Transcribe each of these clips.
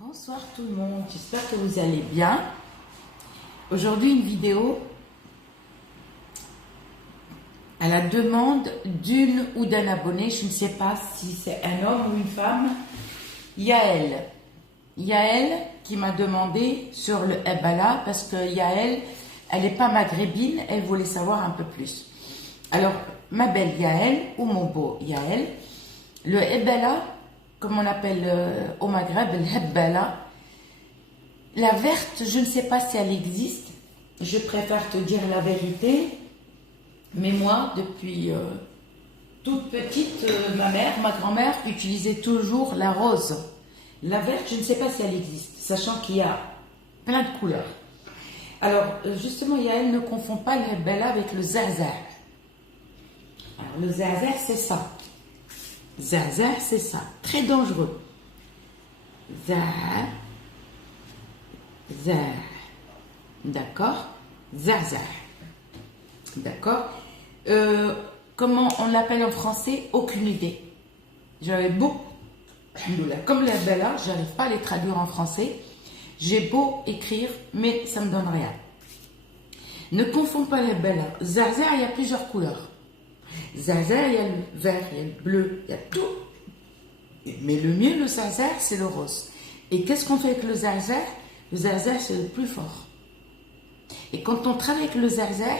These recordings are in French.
Bonsoir tout le monde, j'espère que vous allez bien. Aujourd'hui une vidéo à la demande d'une ou d'un abonné, je ne sais pas si c'est un homme ou une femme, Yael. Yael qui m'a demandé sur le Hibala parce que Yael, elle n'est pas maghrébine, elle voulait savoir un peu plus. Alors, ma belle Yael ou mon beau Yael, le Hibala, comme on appelle au Maghreb, le Hibala, la verte, je ne sais pas si elle existe, je préfère te dire la vérité, mais moi, depuis toute petite, ma grand-mère utilisait toujours la rose. La verte, je ne sais pas si elle existe, sachant qu'il y a plein de couleurs. Alors, justement, Yael ne confond pas le Hibala avec le Zazar. Alors, le Zazar, c'est ça. Zazar, c'est ça. Très dangereux. Zazar. D'accord. Zazar. D'accord. Comment on l'appelle en français? Aucune idée. J'avais beau, comme les Hibala, je n'arrive pas à les traduire en français. J'ai beau écrire, mais ça ne me donne rien. Ne confonds pas les Hibala. Zazar, il y a plusieurs couleurs. Zazar, il y a le vert, il y a le bleu, il y a tout. Mais le mieux, le Zazar, c'est le rose. Et qu'est-ce qu'on fait avec le Zazar? Le Zazar, c'est le plus fort. Et quand on travaille avec le Zazar,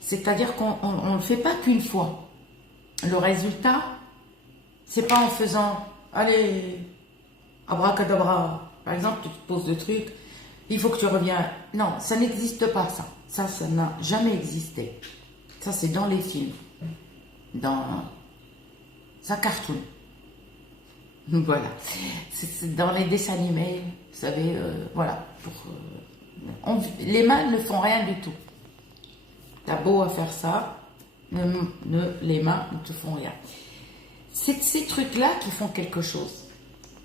c'est-à-dire qu'on ne le fait pas qu'une fois. Le résultat, c'est pas en faisant, allez, abracadabra. Par exemple, tu te poses le truc, il faut que tu reviens. Non, ça n'existe pas, ça. Ça n'a jamais existé. Ça, c'est dans les films. Ça cartoon. Voilà. C'est dans les dessins animés, vous savez, voilà. Les mains ne font rien du tout. T'as beau à faire ça, les mains ne te font rien. C'est ces trucs-là qui font quelque chose.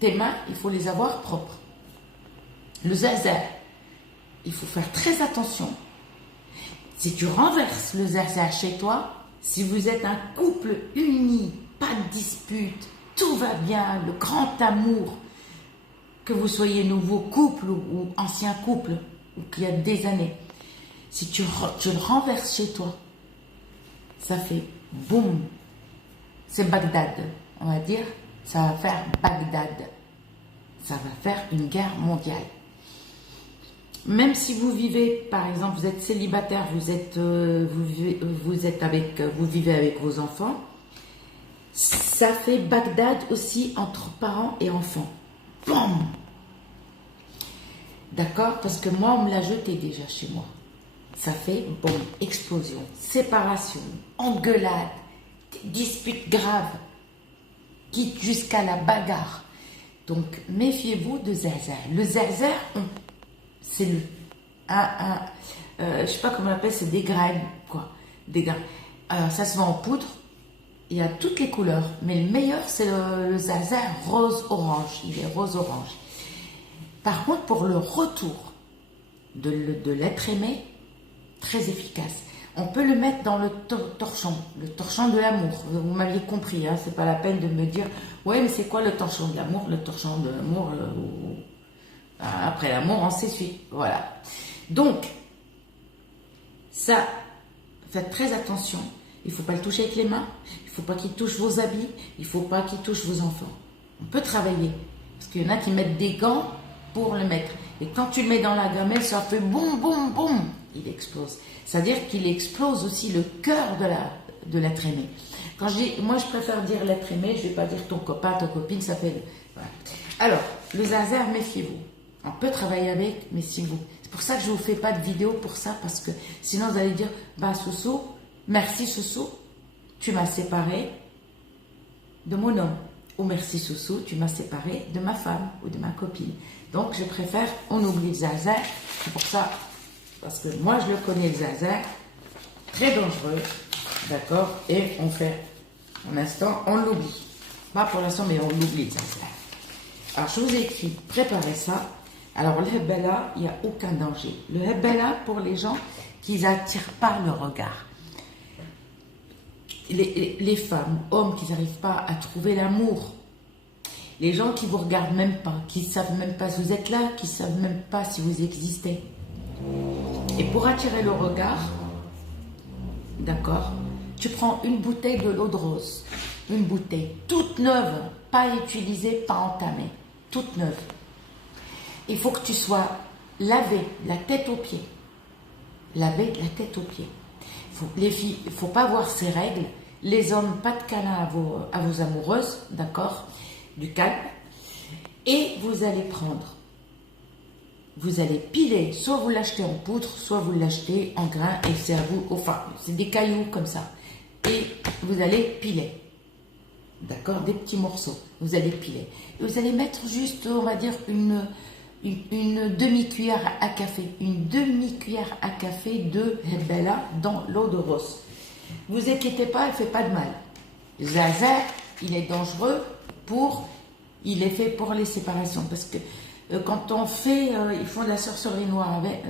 Tes mains, il faut les avoir propres. Le Zazar, il faut faire très attention. Si tu renverses le Zazar chez toi, si vous êtes un couple uni, pas de dispute, tout va bien, le grand amour, que vous soyez nouveau couple ou ancien couple, ou qu'il y a des années, si tu le renverses chez toi, ça fait boum, c'est Bagdad, on va dire, ça va faire Bagdad, ça va faire une guerre mondiale. Même si vous vivez, par exemple, vous êtes célibataire, vous vivez avec vos enfants, ça fait Bagdad aussi entre parents et enfants. Boum! D'accord? Parce que moi, on me l'a jeté déjà chez moi. Ça fait, bon, explosion, séparation, engueulade, disputes graves, quitte jusqu'à la bagarre. Donc, méfiez-vous de Zazar. Le Zazar, c'est je sais pas comment on appelle, c'est des graines, quoi. Des graines. Alors, ça se vend en poudre. Il y a toutes les couleurs, mais le meilleur, c'est le Zazar rose-orange. Il est rose-orange. Par contre, pour le retour de l'être aimé, très efficace. On peut le mettre dans le torchon de l'amour. Vous m'aviez compris, hein, c'est pas la peine de me dire, ouais, mais c'est quoi le torchon de l'amour? Le torchon de l'amour, après l'amour, on s'essuie. Voilà. Donc, ça, faites très attention. Il ne faut pas le toucher avec les mains. Il ne faut pas qu'il touche vos habits. Il ne faut pas qu'il touche vos enfants. On peut travailler. Parce qu'il y en a qui mettent des gants pour le mettre. Et quand tu le mets dans la gamelle, ça fait boum, boum, boum. Il explose. C'est-à-dire qu'il explose aussi le cœur de l'être aimé. Quand je dis, moi je préfère dire l'être aimé, je ne vais pas dire ton copain, ta copine, ça fait... Voilà. Alors, le Zazar, méfiez-vous. On peut travailler avec, mais si vous... C'est pour ça que je ne vous fais pas de vidéo pour ça, parce que sinon vous allez dire, bah Soussou, merci Soussou, tu m'as séparé de mon homme. Ou merci Soussou, tu m'as séparé de ma femme ou de ma copine. Donc je préfère, on oublie le Zazar. C'est pour ça, parce que moi je le connais le Zazar, très dangereux, d'accord, et on fait, pour l'instant, on l'oublie. Pas pour l'instant, mais on l'oublie le Zazar. Alors je vous ai écrit, préparez ça. Alors le Hibala, il n'y a aucun danger. Le Hibala, pour les gens qui n'attirent pas le regard. Les femmes, hommes qui n'arrivent pas à trouver l'amour, Les gens qui vous regardent même pas, qui savent même pas si vous êtes là, qui savent même pas si vous existez. Et pour attirer le regard, d'accord, tu prends une bouteille de l'eau de rose, une bouteille toute neuve, pas utilisée, pas entamée, toute neuve. Il faut que tu sois lavé, la tête aux pieds. Laver la tête aux pieds. Les filles, il ne faut pas voir ces règles. Les hommes, pas de câlin à vos amoureuses, d'accord, du calme. Et vous allez prendre, vous allez piler, soit vous l'achetez en poudre, soit vous l'achetez en grains, et c'est à vous, enfin, c'est des cailloux comme ça. Et vous allez piler, d'accord, des petits morceaux, vous allez piler. Et vous allez mettre juste, on va dire, une demi-cuillère à café, une demi-cuillère à café de Herbella dans l'eau de rose. Vous inquiétez pas, elle ne fait pas de mal. Zaza, il est dangereux il est fait pour les séparations, parce que quand on fait, ils font de la sorcellerie noire avec,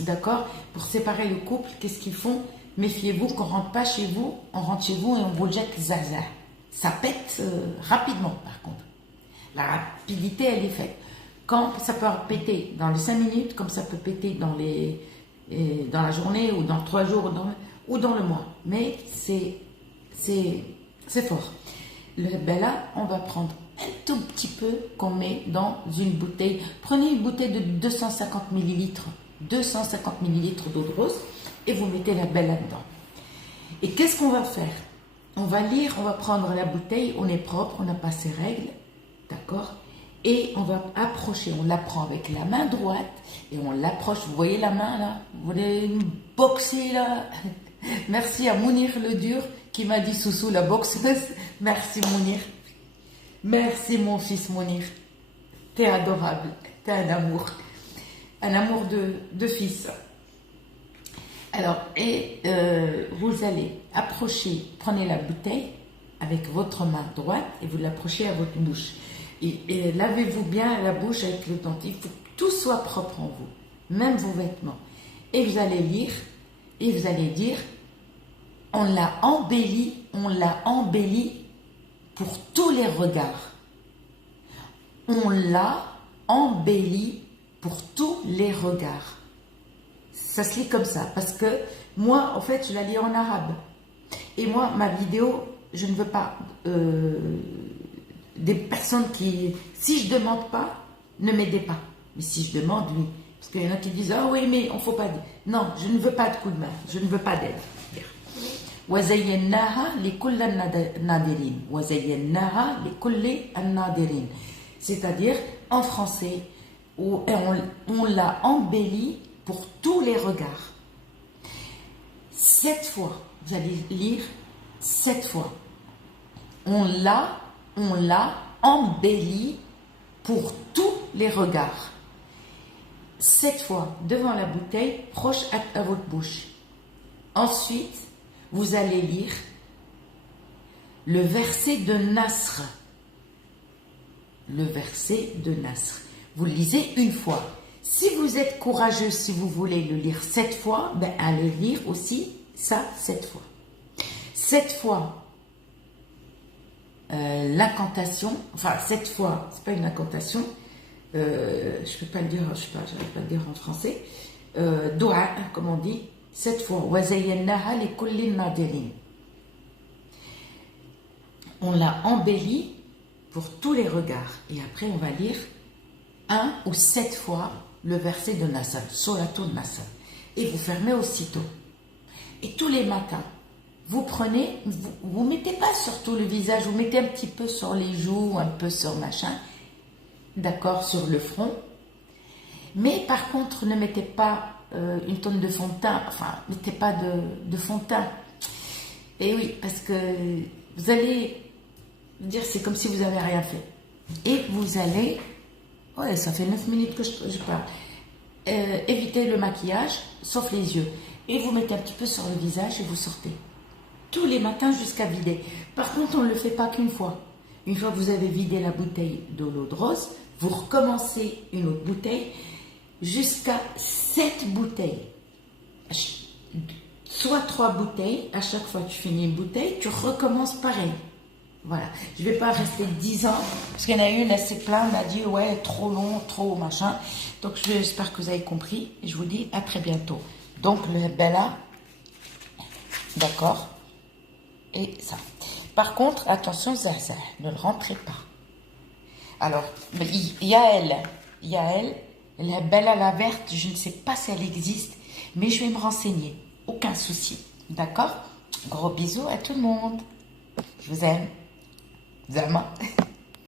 d'accord, pour séparer le couple, qu'est-ce qu'ils font? Méfiez-vous qu'on ne rentre pas chez vous, on rentre chez vous et on vous jette Zaza. Ça pète rapidement par contre. La rapidité, elle est faite. Quand ça peut péter dans les 5 minutes, comme ça peut péter dans la journée ou dans 3 jours ou dans le mois. Mais c'est fort. Le Bella, on va prendre un tout petit peu qu'on met dans une bouteille. Prenez une bouteille de 250 ml, 250 ml d'eau de rose et vous mettez la Bella dedans. Et qu'est-ce qu'on va faire? On va lire, on va prendre la bouteille, on est propre, on n'a pas ses règles, d'accord? Et on va approcher, on la prend avec la main droite et on l'approche. Vous voyez la main là? Vous voulez me boxer là? Merci à Mounir le dur qui m'a dit Soussou la boxeuse. Merci Mounir. Merci mon fils Mounir. T'es adorable, t'es un amour. Un amour de fils. Alors, vous allez approcher, prenez la bouteille avec votre main droite et vous l'approchez à votre bouche. Et lavez-vous bien la bouche avec le dentifrice. Il faut que tout soit propre en vous, même vos vêtements. Et vous allez lire, et vous allez dire, on l'a embelli pour tous les regards. On l'a embelli pour tous les regards. Ça se lit comme ça, parce que moi, en fait, je la lis en arabe. Et moi, ma vidéo, je ne veux pas... des personnes qui, si je ne demande pas, ne m'aidez pas. Mais si je demande, oui. Parce qu'il y en a qui disent, ah oui, mais on ne faut pas dire. Non, je ne veux pas de coup de main, je ne veux pas d'aide. C'est-à-dire, en français, on l'a embelli pour tous les regards. 7 fois, vous allez lire 7 fois. On l'a embelli pour tous les regards. 7 fois devant la bouteille, proche à votre bouche. Ensuite, vous allez lire le verset de Nasr. Le verset de Nasr. Vous le lisez une fois. Si vous êtes courageux, si vous voulez le lire 7 fois, ben allez lire aussi ça 7 fois. 7 fois. L'incantation, enfin 7 fois, c'est pas une incantation, je peux pas le dire, je sais pas, j'arrive pas à le dire en français, doua, comme on dit, 7 fois, on l'a embelli pour tous les regards, et après on va lire 1 ou 7 fois le verset de Nasr, Suratul Nasr, et vous fermez aussitôt, et tous les matins, vous prenez, vous mettez pas sur tout le visage, vous mettez un petit peu sur les joues, un peu sur machin, d'accord, sur le front. Mais par contre, ne mettez pas une tonne de fond de teint, enfin, mettez pas de fond de teint. Et oui, parce que vous allez dire, c'est comme si vous n'avez rien fait. Et vous allez, ouais, ça fait 9 minutes que je parle, éviter le maquillage, sauf les yeux. Et vous mettez un petit peu sur le visage et vous sortez. Tous les matins jusqu'à vider. Par contre, on ne le fait pas qu'une fois. Une fois que vous avez vidé la bouteille de l'eau de rose, vous recommencez une autre bouteille jusqu'à 7 bouteilles. Soit 3 bouteilles, à chaque fois que tu finis une bouteille, tu recommences pareil. Voilà, je vais pas rester 10 ans, parce qu'il y en a une, elle s'est plainte, elle a dit, ouais, trop long, trop machin. Donc, j'espère que vous avez compris, et je vous dis à très bientôt. Donc, le Bella, d'accord, et ça. Par contre, attention, Zaza, ne le rentrez pas. Alors, il y a elle, la Bella, la verte, je ne sais pas si elle existe, mais je vais me renseigner, aucun souci, d'accord? Gros bisous à tout le monde, je vous aime. Zama.